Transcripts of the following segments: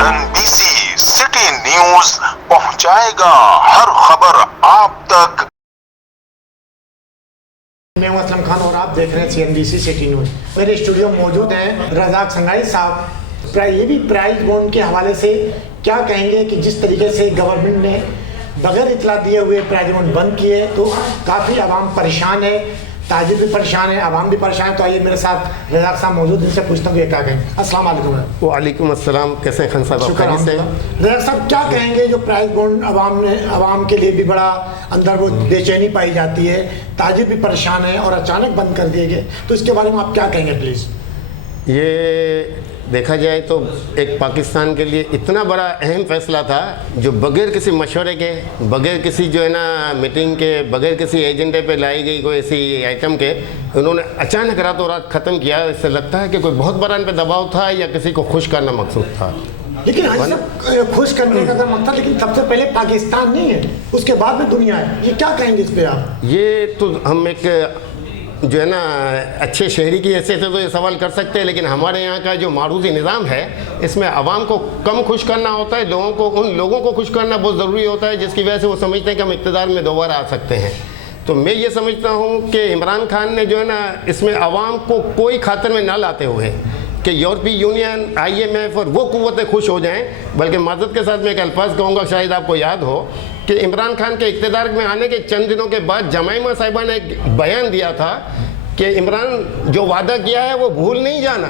NBC city news पहुंचाएगा हर खबर आप तक। मैं हूं असलम खान और आप देख रहे हैं CNBC सिटी न्यूज। मेरे स्टूडियो मौजूद हैं रज़ाक संघाई साहब। ये भी प्राइज बॉन्ड के हवाले से क्या कहेंगे कि जिस तरीके से गवर्नमेंट ने बगैर इतला दिए हुए प्राइज बॉन्ड बंद किए तो काफ़ी आवाम परेशान है, ताजिर भी परेशान है, आवाम भी परेशान है। तो आइए मेरे साथ रज़ाक साहब मौजूद, इनसे पूछता हूँ ये क्या कहेंगे। अस्सलाम वालेकुम। वालेकुम अस्सलाम। कैसे हैं खान साहब? शुक्र से। रज़ाक साहब क्या कहेंगे जो प्राइज बॉन्ड आवाम के लिए भी बड़ा अंदर वो बेचैनी पाई जाती है, ताजिर भी परेशान है और अचानक बंद कर दिए गए, तो इसके बारे में आप क्या कहेंगे प्लीज़? ये देखा जाए तो एक पाकिस्तान के लिए इतना बड़ा अहम फैसला था जो बगैर किसी मशवरे के, बगैर किसी जो है ना मीटिंग के, बगैर किसी एजेंडे पे लाई गई कोई ऐसी आइटम के उन्होंने अचानक रातों रात ख़त्म किया। इससे लगता है कि कोई बहुत बड़ा इन पे दबाव था या किसी को खुश करना मकसूद था। लेकिन सब खुश करने का मकसद था, लेकिन सबसे पहले पाकिस्तान नहीं है, उसके बाद में दुनिया है। ये क्या कहेंगे इस पे आप? ये तो हम एक जो है ना अच्छे शहरी की हैसियत से तो ये सवाल कर सकते हैं, लेकिन हमारे यहाँ का जो मारूजी निज़ाम है इसमें आवाम को कम खुश करना होता है, उन लोगों को खुश करना बहुत ज़रूरी होता है जिसकी वजह से वो समझते हैं कि हम इक़्तिदार में दोबारा आ सकते हैं। तो मैं ये समझता हूँ कि इमरान खान ने जो है ना इसमें आवाम को कोई खातर में ना लाते हुए कि यूरोपीय यूनियन, IMF और वो कुव्वतें खुश हो जाएं, बल्कि माज़रत के साथ मैं एक अल्फाज कहूँगा, शायद आपको याद हो कि इमरान खान के इक़्तिदार में आने के चंद दिनों के बाद जमाइमा साहिबा ने एक बयान दिया था कि इमरान जो वादा किया है वो भूल नहीं जाना।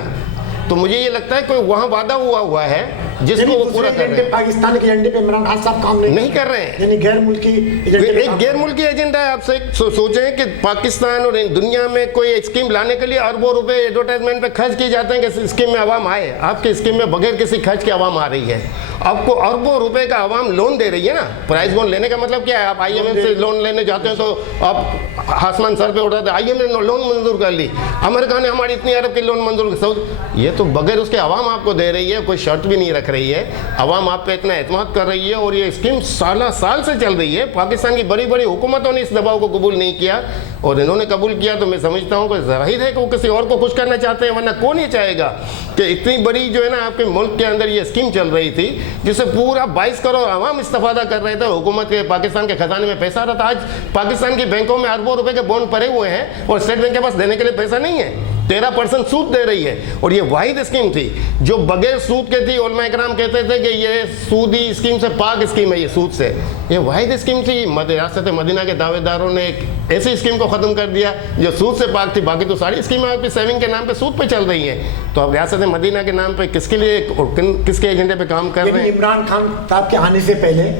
तो मुझे ये लगता है कोई वहाँ वादा हुआ है जिसको वो पूरा कर रहे हैं। पाकिस्तान के एजेंडे पे इमरान खान साहब काम नहीं कर रहे हैं, यानी गैर मुल्की एक गैर मुल्की एजेंडा है। आपसे सोचें कि पाकिस्तान और दुनिया में कोई स्कीम लाने के लिए अरबों रुपए एडवर्टाइजमेंट पे खर्च किए जाते हैं कि स्कीम में आवाम आए। आपकी स्कीम में बगैर किसी खर्च के आवाम आ रही है, आपको अरबों रुपए का आवाम लोन दे रही है ना। प्राइज बॉन्ड लेने का मतलब क्या है? आप IMF से लोन लेने जाते हैं तो आप आसमान सर पे उठाते, IMF ने लोन मंजूर कर ली, अमेरिका ने हमारी इतनी अरब की लोन मंजूर कर, ये तो बगैर उसके आवाम आपको दे रही है, कोई शर्त भी नहीं रख रही है, आवाम आप पे इतना एतमाद कर रही है और ये स्कीम साल से चल रही है। पाकिस्तान की बड़ी बड़ी हुकूमतों ने इस दबाव को कबूल नहीं किया और इन्होंने कबूल किया, तो मैं समझता हूँ कि जाहिर है कि वो किसी और को खुश करना चाहते हैं, वरना कौन ये चाहेगा कि इतनी बड़ी जो है ना आपके मुल्क के अंदर ये स्कीम चल रही थी जिससे पूरा 22 करोड़ आवाम इस्तेफादा कर रहे थे, हुकूमत के पाकिस्तान के खजाने में पैसा आ रहा था। आज पाकिस्तान की बैंकों में अरबों रुपए के बॉन्ड पड़े हुए हैं और स्टेट बैंक के पास देने के लिए पैसा नहीं है, 13% सूद दे रही है। और ये वाहिद स्कीम थी जो बगैर सूद के थी। उलमा इकराम कहते थे कि ये सूदी स्कीम से पाक स्कीम है, ये सूद से, ये वाहिद स्कीम थी। रियासत मदीना के दावेदारों ने एक ऐसी स्कीम को ख़त्म कर दिया जो सूद से पाक थी। बाकी तो सारी स्कीमें आपकी सेविंग के नाम पे सूद पे चल रही हैं। तो अब रियासत मदीना के नाम पे किसके लिए और किसके एजेंडे पे काम कर रहे हैं? इमरान खान साहब के आने से पहले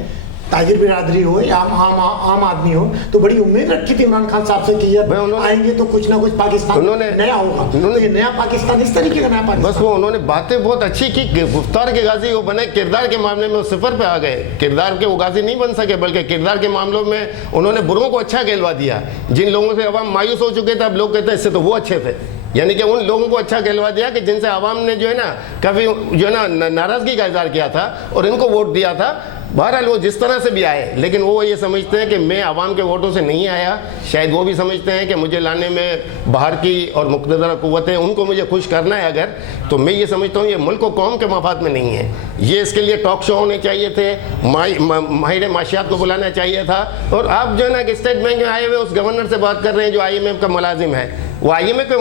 ताजिर बिरादरी हो या आम आदमी हो तो बड़ी उम्मीद रखी थी इमरान खान साहब से कि आएंगे तो कुछ ना कुछ पाकिस्तान नया होगा। उन्होंने नया पाकिस्तान इस तरीके का नया पाकिस्तान, बस वो उन्होंने बातें बहुत अच्छी की, गुफ्तार के गाजी वो बने, किरदार के मामले में वो सिफर पे आ गए। किरदार के वो गाजी नहीं बन सके, बल्कि किरदार के मामलों में उन्होंने बुरों को अच्छा कहलवा दिया। जिन लोगों से अवाम मायूस हो चुके थे अब लोग कहते हैं इससे तो वो अच्छे थे, यानी कि उन लोगों को अच्छा कहलवा दिया कि जिनसे आवाम ने जो है ना काफ़ी जो है ना नाराज़गी का इजहार किया था और इनको वोट दिया था। बहरहाल वो जिस तरह से भी आए, लेकिन वो ये समझते हैं कि मैं आवाम के वोटों से नहीं आया। शायद वो भी समझते हैं कि मुझे लाने में बाहर की और मुक़्तदरा क़ुव्वतें, उनको मुझे खुश करना है अगर, तो मैं ये समझता हूँ ये मुल्क को कौम के मफाद में नहीं है। ये इसके लिए टॉक शो होने चाहिए थे, माहिर माशियात को बुलाना चाहिए था। और आप जो है ना कि स्टेट बैंक में आए हुए उस गवर्नर से बात कर रहे हैं जो IMF का मुलाजिम है, वो IMF के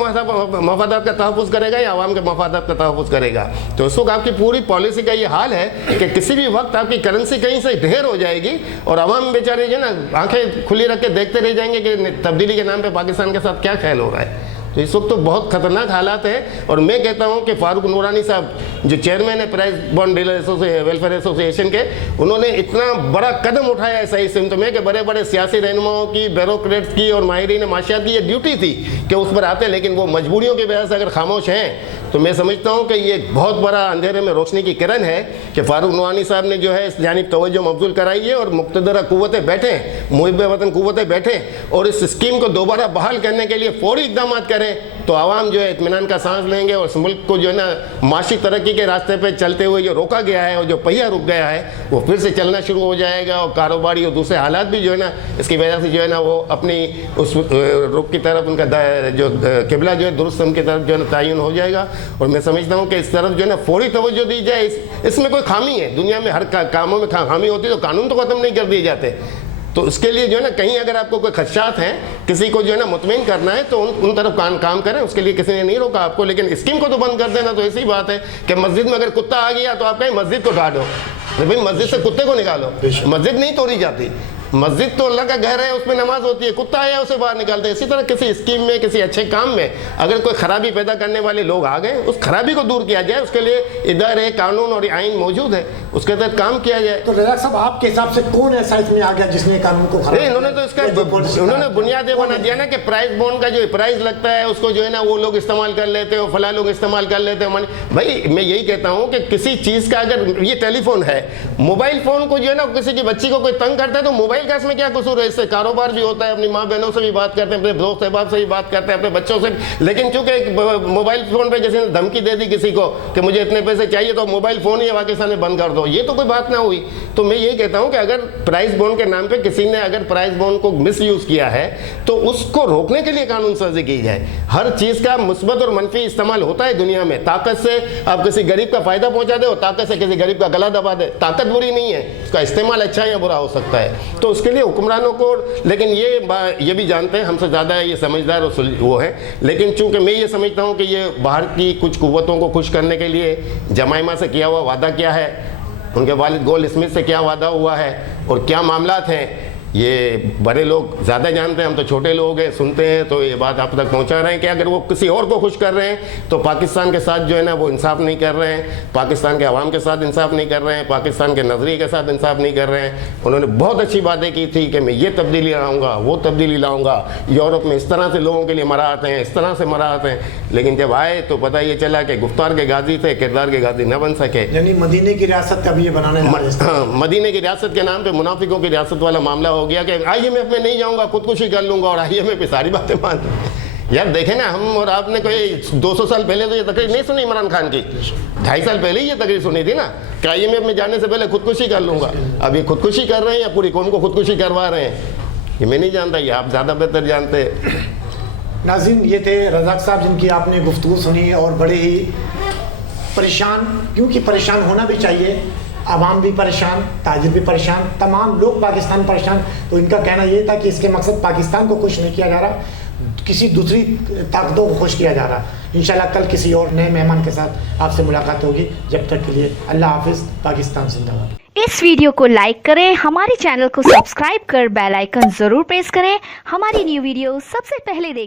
मफादात का तहफ़्फ़ुज़ करेगा या आवाम के मफादात का तहफ़्फ़ुज़ करेगा? तो इस वक्त आपकी पूरी पॉलिसी का ये हाल है कि किसी भी वक्त आपकी करेंसी कहीं से ढेर हो जाएगी और आवाम बेचारे जो ना आंखें खुली रख के देखते रह जाएंगे कि तब्दीली के नाम पे पाकिस्तान के साथ क्या ख्याल हो रहा है। तो इस वक्त तो बहुत ख़तरनाक हालात हैं। और मैं कहता हूं कि फारूक नूरानी साहब जो चेयरमैन है prize bond dealer welfare association के, उन्होंने इतना बड़ा कदम उठाया है सही सिमत में कि बड़े बड़े सियासी रहनुमाओं की, ब्यूरोक्रेट्स की और माहिरीन माशियात की ये ड्यूटी थी कि उस पर आते, लेकिन वो मजबूरियों की वजह से अगर खामोश हैं तो मैं समझता हूँ कि ये बहुत बड़ा अंधेरे में रोशनी की किरण है कि फारूक नूरानी साहब ने जो है इस जानिब तवज्जो मबज़ूल कराई है और मुक़्तदरा क़ुव्वतें बैठे, मुहिब वतन क़ुव्वतें बैठे और इस स्कीम को दोबारा बहाल करने के लिए फ़ौरी इक़दाम करें, तो आवाम जो है इत्मीनान का सांस लेंगे और इस मुल्क को जो है ना माशी तरक्की के रास्ते पे चलते हुए जो रोका गया है और जो पहिया रुक गया है वो फिर से चलना शुरू हो जाएगा और कारोबारी और दूसरे हालात भी जो है ना इसकी वजह से जो है ना वो अपनी उस रुख की तरफ उनका जो किबला जो है दुरुस्त की तरफ जो है ना तयन हो जाएगा। और मैं समझता हूँ कि इस तरफ जो है ना फौरी तवज्जो दी जाए, इस इसमें कोई खामी है? दुनिया में हर कामों में खामी होती है तो कानून तो खत्म नहीं कर दिए जाते। तो उसके लिए जो है ना, कहीं अगर आपको कोई खदशात हैं, किसी को जो है ना मुतमईन करना है तो उन तरफ काम करें, उसके लिए किसी ने नहीं रोका आपको। लेकिन स्कीम को तो बंद कर देना तो ऐसी बात है कि मस्जिद में अगर कुत्ता आ गया तो आप कहें मस्जिद को ढा दो, भाई मस्जिद से कुत्ते को निकालो। मस्जिद नहीं तोड़ी जाती, मस्जिद तो अल्लाह का घर है, उसमें नमाज होती है, कुत्ता आया उसे बाहर निकालते हैं। इसी तरह किसी स्कीम में, किसी अच्छे काम में अगर कोई खराबी पैदा करने वाले लोग आ गए, उस खराबी को दूर किया जाए, उसके लिए इदारे, कानून और आइन मौजूद है, उसके तहत काम किया जाए। तो रज़ाक साहब, आपके हिसाब से कौन ऐसा इसमें आ गया जिसने कानून को खराब? इन्होंने तो इसका उन्होंने बुनियाद बना दिया ना कि प्राइस बॉन्ड का जो प्राइस लगता है उसको जो है ना वो लोग इस्तेमाल कर लेते हो, फला लोग इस्तेमाल कर लेते हो। भाई मैं यही कहता हूँ कि किसी चीज़ का, अगर ये टेलीफोन है, मोबाइल फोन को जो है ना किसी की बच्ची को कोई तंग करता है तो मोबाइल का इसमें क्या कसूर? इससे कारोबार भी होता है, अपनी माँ बहनों से भी बात करते हैं, अपने दोस्त अहबाब से भी बात करते हैं, अपने बच्चों से। लेकिन चूंकि मोबाइल फोन पे किसी ने धमकी दे दी किसी को कि मुझे इतने पैसे चाहिए तो मोबाइल फोन ही पाकिस्तान में बंद कर दो, ये तो कोई बात ना हुई। तो मैं यही कहता हूं कि अगर प्राइस बॉन्ड के नाम पे किसी ने अगर प्राइस बॉन्ड को मिस यूज किया है तो उसको रोकने के लिए कानून साजी की जाए। हर चीज का मुस्बत और मनफी इस्तेमाल होता है दुनिया में। ताकत से आप किसी गरीब का फायदा पहुंचा दे और ताकत से किसी गरीब का गला दबा दे, ताकत बुरी नहीं है, उसका इस्तेमाल अच्छा या बुरा हो सकता है। तो उसके लिए हुक्मरानों को, लेकिन ये भी जानते हैं हमसे ज़्यादा ये समझदार और वो है। लेकिन चूंकि मैं ये समझता हूँ कि ये बाहर की कुछ कुव्वतों को खुश करने के लिए जमाइमा से किया हुआ वादा क्या है, उनके वालिद गोल्ड स्मिथ से क्या वादा हुआ है और क्या मामलात हैं, ये बड़े लोग ज़्यादा जानते हैं, हम तो छोटे लोग हैं, सुनते हैं। तो ये बात आप तक पहुंचा रहे हैं कि अगर वो किसी और को खुश कर रहे हैं तो पाकिस्तान के साथ जो है ना वो इंसाफ नहीं कर रहे हैं, पाकिस्तान के अवाम के साथ इंसाफ नहीं कर रहे हैं, पाकिस्तान के नज़रिए के साथ इंसाफ नहीं कर रहे हैं। उन्होंने बहुत अच्छी बातें की थी कि मैं ये तब्दीली लाऊंगा, वो तब्दीली लाऊंगा, यूरोप में इस तरह से लोगों के लिए मराहत हैं, इस तरह से मराहत हैं। लेकिन जब आए तो पता ये चला कि गुफ्तार के गाजी थे, किरदार के गाजी न बन सके। यानी मदीने की रियासत का भी ये बनाने मदीने की रियासत के नाम पे मुनाफिकों की रियासत वाला मामला हो गया कि IMF में नहीं जाऊंगा, खुदकुशी कर लूंगा, और IMF पे सारी बातें मान। यार देखें ना, हम और आपने कोई 200 साल पहले तो ये तकरीर नहीं सुनी इमरान खान की, 2.5 साल पहले ही ये तकरीर सुनी थी ना कि IMF में जाने से पहले खुदकुशी कर लूंगा। अब ये खुदकुशी कर रहे हैं या पूरी कौम को खुदकुशी करवा रहे हैं, ये मैं नहीं जानता, ये आप ज़्यादा बेहतर जानते। नाज़रीन, ये थे रज़ाक साहब जिनकी आपने गुफ्तगू सुनी और बड़े ही परेशान, क्योंकि परेशान होना भी चाहिए, आवाम भी परेशान, ताजिर भी परेशान, तमाम लोग पाकिस्तान परेशान। तो इनका कहना ये था कि इसके मकसद पाकिस्तान को खुश नहीं किया जा रहा, किसी दूसरी ताकतों को खुश किया जा रहा। इंशाल्लाह कल किसी और नए मेहमान के साथ आपसे मुलाकात होगी। जब तक के लिए अल्लाह हाफिज़, पाकिस्तान जिंदाबाद। इस वीडियो को लाइक करें, हमारे चैनल को सब्सक्राइब कर बेल आइकन जरूर प्रेस करें, हमारी न्यू वीडियो सबसे पहले देखें।